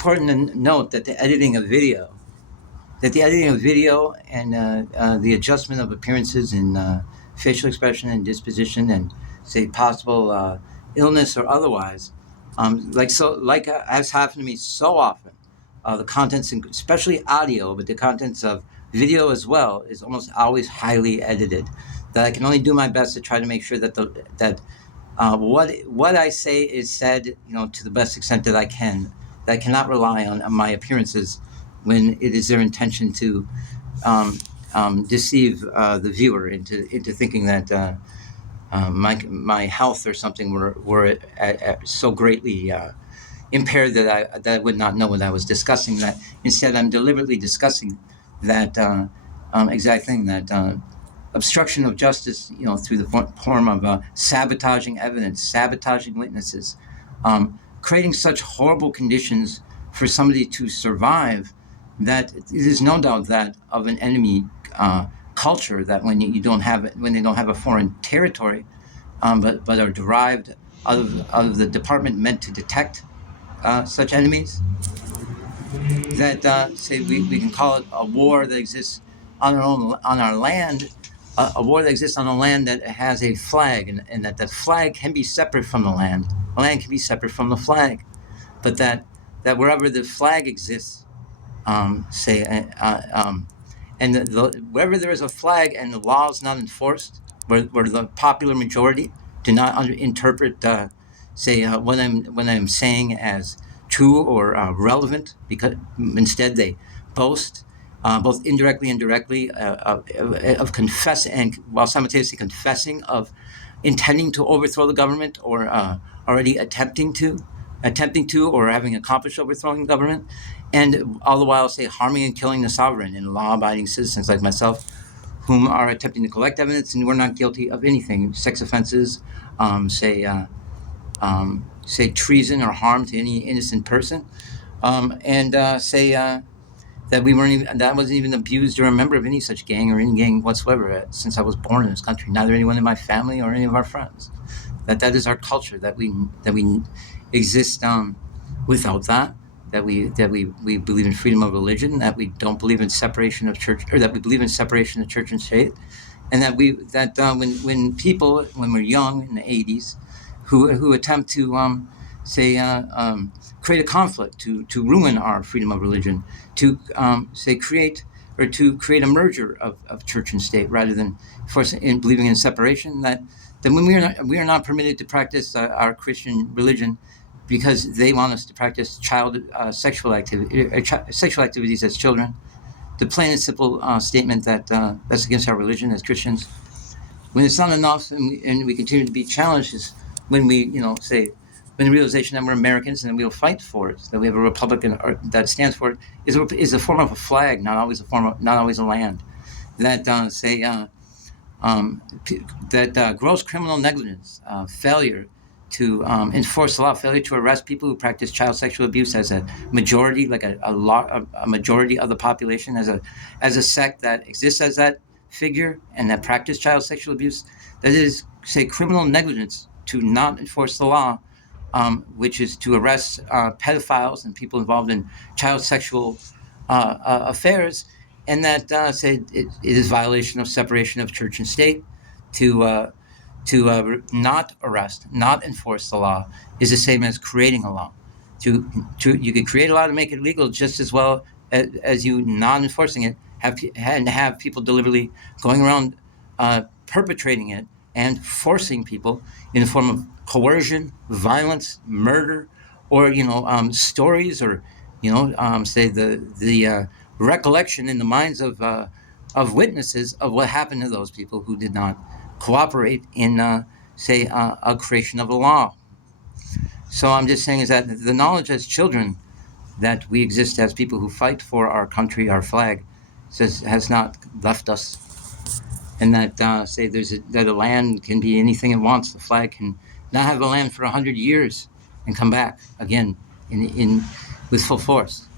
important to note that the editing of video and the adjustment of appearances and facial expression and disposition and say possible illness or otherwise, like has happened to me so often, the contents, especially audio, but the contents of video as well, is almost always highly edited. That I can only do my best to try to make sure that what I say is said, to the best extent that I can. That I cannot rely on my appearances when it is their intention to deceive the viewer into thinking that my health or something were so greatly impaired that I would not know what I was discussing. That instead I'm deliberately discussing that exact thing, that obstruction of justice, through the form of sabotaging evidence, sabotaging witnesses, creating such horrible conditions for somebody to survive, that it is no doubt that of an enemy culture, that when they don't have a foreign territory, but are derived out of the department meant to detect such enemies, that say we can call it a war that exists on our land, a war that exists on a land that has a flag, and that the flag can be separate from the land. The land can be separate from the flag, but that wherever the flag exists, and wherever there is a flag and the law is not enforced, where the popular majority do not interpret, what I'm saying as true or relevant, because instead they boast, both indirectly and directly, of confessing, and while simultaneously confessing of intending to overthrow the government, or already attempting to, or having accomplished overthrowing the government, and all the while harming and killing the sovereign and law-abiding citizens like myself, whom are attempting to collect evidence, and we're not guilty of anything, sex offenses, treason or harm to any innocent person, that that wasn't even abused or a member of any such gang or any gang whatsoever since I was born in this country. Neither anyone in my family or any of our friends. That is our culture. That we exist without that. That we believe in freedom of religion. That we don't believe in separation of church, or that we believe in separation of church and state. And that when people, when we're young in the 80s, who attempt to create a conflict to ruin our freedom of religion, to create a merger of church and state rather than believing in separation, that when we are not permitted to practice our Christian religion because they want us to practice sexual activities as children. The plain and simple statement that that's against our religion as Christians. When it's not enough, and we continue to be challenged, is when we, when the realization that we're Americans and we'll fight for it, that we have a republic that stands for it, is a form of a flag, not always a land. That gross criminal negligence, failure to enforce the law, failure to arrest people who practice child sexual abuse as a majority, like a majority of the population, as a sect that exists as that figure and that practice child sexual abuse. That is, criminal negligence to not enforce the law, which is to arrest pedophiles and people involved in child sexual affairs, and that it is violation of separation of church and state to not arrest, not enforce the law, is the same as creating a law. You could create a law to make it legal just as well as you not enforcing it, have people deliberately going around perpetrating it and forcing people in the form of coercion, violence, murder, or stories, or the recollection in the minds of witnesses of what happened to those people who did not cooperate in a creation of a law. So I'm just saying is that the knowledge as children that we exist as people who fight for our country, our flag, has not left us, and that that a land can be anything it wants. The flag can not have a land for 100 years and come back again in with full force.